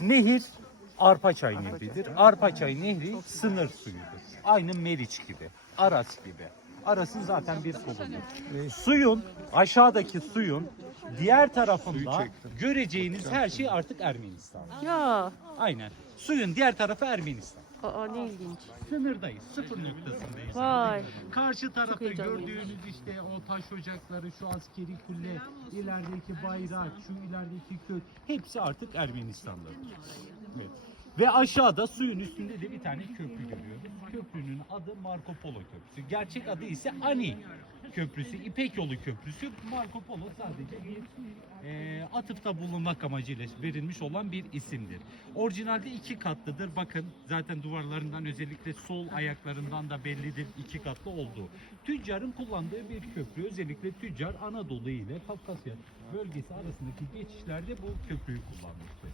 Nehir Arpaçay Nehri'dir. Arpaçay Nehri sınır suyudur. Aynı Meriç gibi, Aras gibi. Aras'ın zaten bir soludur. Suyun, aşağıdaki suyun diğer tarafında göreceğiniz her şey artık Ermenistan. Ya. Aynen. Suyun diğer tarafı Ermenistan. Aa ne ilginç. Sınırdayız, sıfır noktasındayız. Vay. Karşı tarafta gördüğünüz işte o taş ocakları, şu askeri kule, ilerideki bayrak, şu ilerideki köy hepsi artık Ermenistan'da. Evet. Ve aşağıda suyun üstünde de bir tane köprü görüyoruz. Köprünün adı Marco Polo Köprüsü. Gerçek adı ise Ani Köprüsü, İpek Yolu Köprüsü. Marco Polo sadece bir e, atıfta bulunmak amacıyla verilmiş olan bir isimdir. Orijinalde iki katlıdır. Bakın zaten duvarlarından özellikle sol ayaklarından da bellidir iki katlı olduğu. Tüccarın kullandığı bir köprü. Özellikle tüccar Anadolu ile Kafkasya bölgesi arasındaki geçişlerde bu köprüyü kullanmıştır.